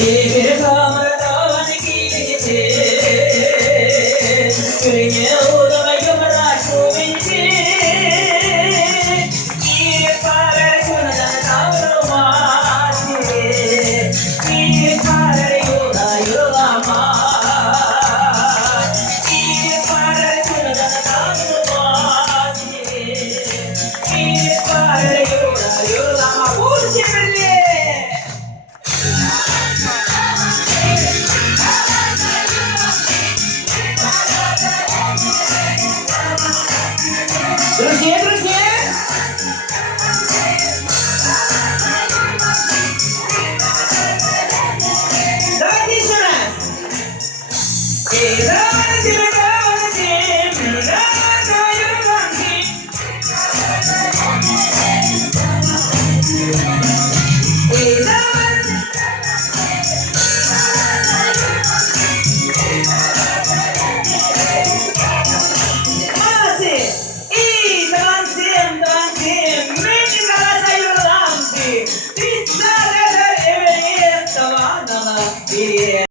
Bir kamerada dikildi, yüreğe odama yumrak koyunca, bir para şundan kavrulmaz, bir para yola yolamaz, bir para şundan kavrulmaz, bir para yola yolamaz. Bu şekilde. Друзья, друзья! Давайте еще раз! И давайте,